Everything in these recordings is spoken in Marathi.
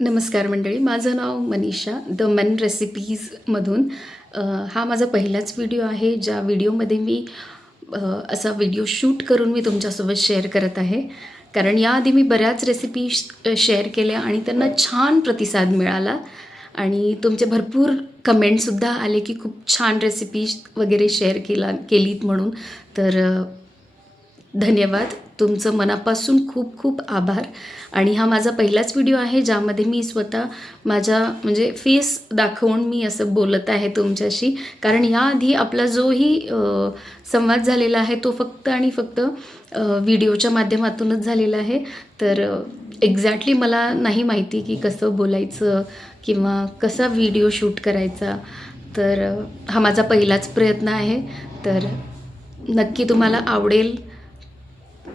नमस्कार मंडळी, माझं नाव मनीषा द मन रेसिपीजमधून हा माझा पहिलाच व्हिडिओ आहे ज्या व्हिडिओमध्ये मी असा व्हिडिओ शूट करून मी तुमच्यासोबत शेअर करत आहे. कारण याआधी मी बऱ्याच रेसिपी शेअर केल्या आणि त्यांना छान प्रतिसाद मिळाला आणि तुमचे भरपूर कमेंटसुद्धा आले की खूप छान रेसिपी वगैरे शेअर केलीत म्हणून. तर धन्यवाद, तुमचं मनापासून खूप खूप आभार. आणि हा माझा पहिलाच व्हिडिओ आहे ज्यामध्ये मी स्वतः माझा म्हणजे फेस दाखवून मी असं बोलत आहे तुमच्याशी. कारण याआधी आपला जोही संवाद झालेला आहे तो फक्त आणि फक्त व्हिडिओच्या माध्यमातूनच झालेला आहे. तर एक्झॅक्टली मला नाही माहिती की कसं बोलायचं किंवा कसा व्हिडिओ शूट करायचा. तर हा माझा पहिलाच प्रयत्न आहे. तर नक्की तुम्हाला आवडेल.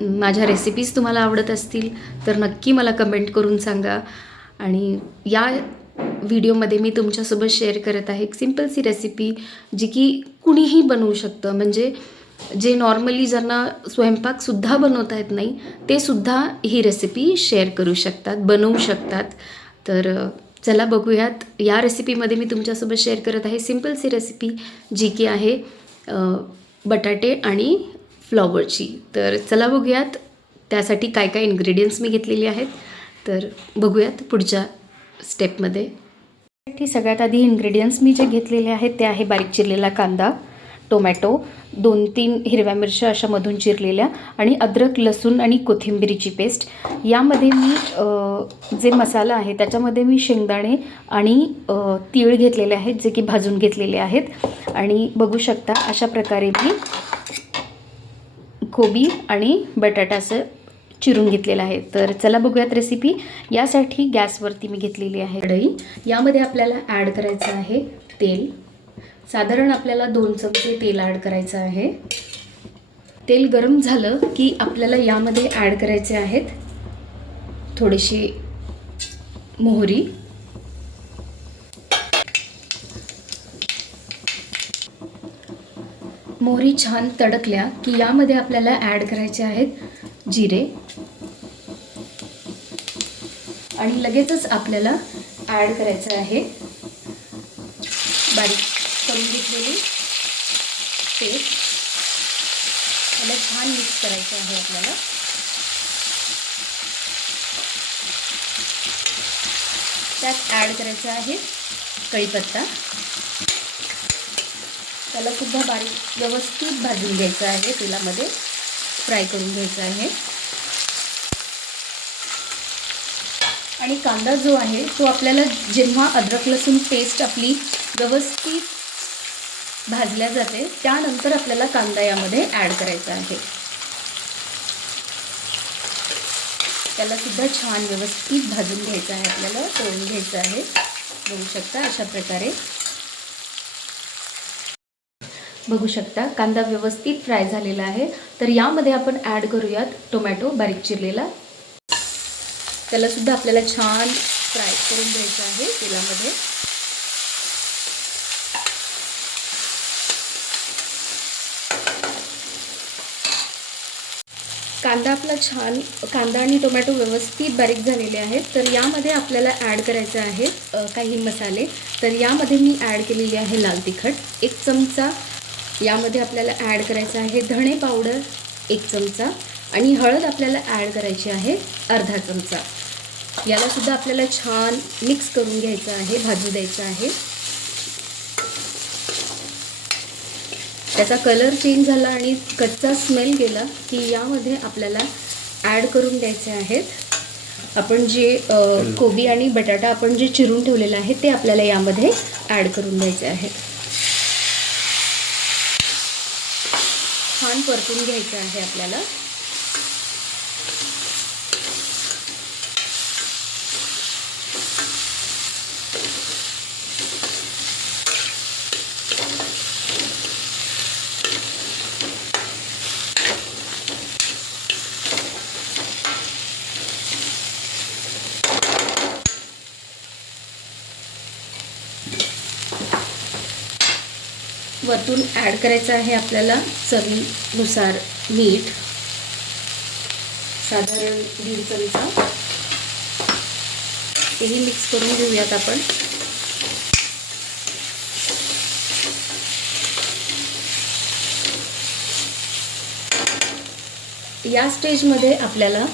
माझ्या रेसिपीज तुम्हाला आवडत असतील तर नक्की मला कमेंट करून सांगा. आणि या व्हिडिओमध्ये मी तुमच्यासोबत शेअर करत आहे एक सिम्पलसी रेसिपी जी की कुणीही बनवू शकतं. म्हणजे जे नॉर्मली ज्यांना स्वयंपाकसुद्धा बनवता येत नाही ते सुद्धा ही रेसिपी शेअर करू शकतात, बनवू शकतात. तर चला बघूयात. या रेसिपीमध्ये मी तुमच्यासोबत शेअर करत आहे सिम्पलसी रेसिपी जी की आहे बटाटे आणि फ्लॉवरची. तर चला बघूयात त्यासाठी काय काय इन्ग्रेडियंट्स मी घेतलेले आहेत. तर बघूयात पुढच्या स्टेपमध्ये. सगळ्यात आधी इन्ग्रेडियंट्स मी जे घेतलेले आहेत ते आहे बारीक चिरलेला कांदा, टोमॅटो, 2-3 हिरव्या मिरच्या अशा मधून चिरलेल्या आणि अद्रक, लसूण आणि कोथिंबीरीची पेस्ट. यामध्ये मी जे मसाला आहे त्याच्यामध्ये मी शेंगदाणे आणि तीळ घेतलेले आहेत जे की भाजून घेतलेले आहेत. आणि बघू शकता अशा प्रकारे मी कोबी आणि बटाटा असं चिरून घेतलेलं आहे. तर चला बघूयात रेसिपी. यासाठी गॅसवरती मी घेतलेली आहे कढई. यामध्ये आपल्याला ॲड करायचं आहे तेल. साधारण आपल्याला 2 चमचे तेल ॲड करायचं आहे. तेल गरम झालं की आपल्याला यामध्ये ॲड करायचे आहेत थोडीशी मोहरी, मोहरी छान तडकल्या की यामध्ये आपल्याला ॲड करायचे आहेत जिरे आणि लगेचच आपल्याला ॲड करायचं आहे बारीक करून घेतलेली पेस्ट. त्याला छान मिक्स करायचं आहे आपल्याला. त्यात ॲड करायचं आहे कढीपत्ता. त्याला सुद्धा बारीक व्यवस्थित भाजून घ्यायचं आहे, तेलामध्ये फ्राय करून घ्यायचं आहे. आणि कांदा जो आहे तो आपल्याला जेव्हा अद्रक लसूण पेस्ट आपली व्यवस्थित भाजल्या जाते त्यानंतर आपल्याला कांदा यामध्ये ॲड करायचा आहे. त्याला सुद्धा छान व्यवस्थित भाजून घ्यायचं आहे, आपल्याला तळून घ्यायचं आहे. बघू शकता अशा प्रकारे. बघू शकता कांदा व्यवस्थित फ्राय झालेला आहे. तर यामध्ये आपण ॲड करूयात टोमॅटो बारीक चिरलेला. त्याला सुद्धा आपल्याला छान फ्राय करून घ्यायचं आहे तेलामध्ये. कांदा आणि टोमॅटो व्यवस्थित बारीक झालेले आहेत. तर यामध्ये आपल्याला ॲड करायचं आहे काही मसाले. तर यामध्ये मी ॲड केलेली आहे लाल तिखट 1 चमचा. यामध्ये आपल्याला ॲड करायचं आहे धणे पावडर 1 चमचा आणि हळद आपल्याला ॲड करायची आहे अर्धा चमचा. याला सुद्धा आपल्याला छान मिक्स करून घ्यायचं आहे, भाजू द्यायचं आहे. त्याचा कलर चेंज झाला आणि कच्चा स्मेल गेला की यामध्ये आपल्याला ॲड करून द्यायचे आहेत आपण जे कोबी आणि बटाटा आपण जे चिरून ठेवलेलं आहे ते आपल्याला यामध्ये ॲड करून द्यायचे आहे. छान परतून घ्यायचं आहे आपल्याला. वरतून ॲड करायचं आहे आपल्याला चवीनुसार मीठ, साधारण 1.5 चमचा. तेही मिक्स करून घेऊयात आपण. या स्टेजमध्ये आपल्याला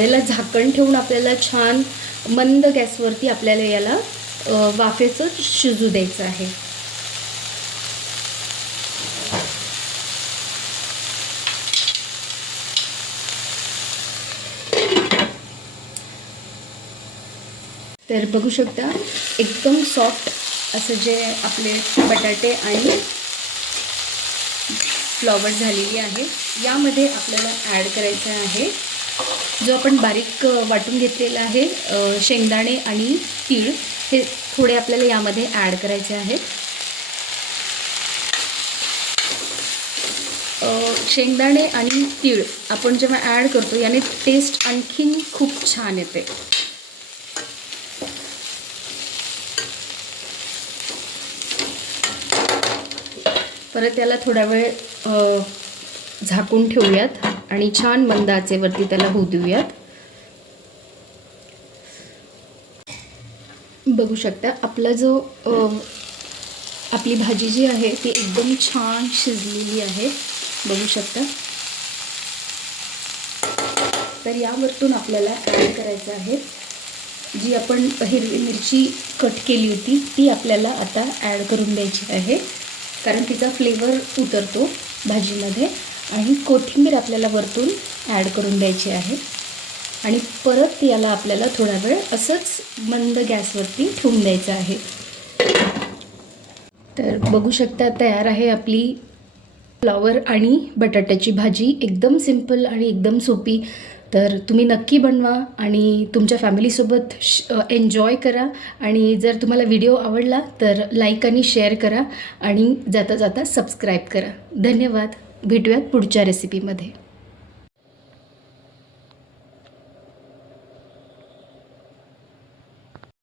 याला झाकण ठेवून आपल्याला छान मंद गॅसवरती आपल्याला याला वाफेचं शिजू द्यायचं आहे. तर बघू शकता एकदम सॉफ्ट असं जे आपले बटाटे आणि फ्लॉवर झालेली आहे. यामध्ये आपल्याला ॲड करायचं आहे जो आपण बारीक वाटून घेतलेला आहे शेंगदाणे आणि तीळ, हे थोडे आपल्याला यामध्ये ॲड करायचे आहेत. शेंगदाणे आणि तीळ आपण जेव्हा ॲड करतो याने टेस्ट आणखीन खूप छान येते. परत त्याला थोडा वेळ झाकून ठेवूयात आणि छान मंद आचेवरती त्याला होऊ देऊयात. बघू शकता आपला जो आपली भाजी जी आहे ती एकदम छान शिजलेली आहे. बघू शकता. तर यावरतून आपल्याला ॲड करायचं आहे जी आपण हिरवी मिरची कट केली होती ती आपल्याला आता ॲड करून द्यायची आहे, कारण तिचा फ्लेवर उतरतो भाजीमध्ये. आणि कोथिंबीर आपल्याला वरतून ॲड करून द्यायची आहे आणि परत याला आपल्याला थोडा वेळ असंच मंद गॅसवरती ठेवून द्यायचं आहे. तर बघू शकता तयार आहे आपली फ्लॉवर आणि बटाट्याची भाजी. एकदम सिंपल आणि एकदम सोपी. तर तुम्ही नक्की बनवा आणि तुमच्या फॅमिलीसोबत एन्जॉय करा. आणि जर तुम्हाला व्हिडिओ आवडला तर लाईक आणि शेअर करा आणि जाता जाता सबस्क्राईब करा. धन्यवाद. भेटूयात पुढच्या रेसिपीमध्ये.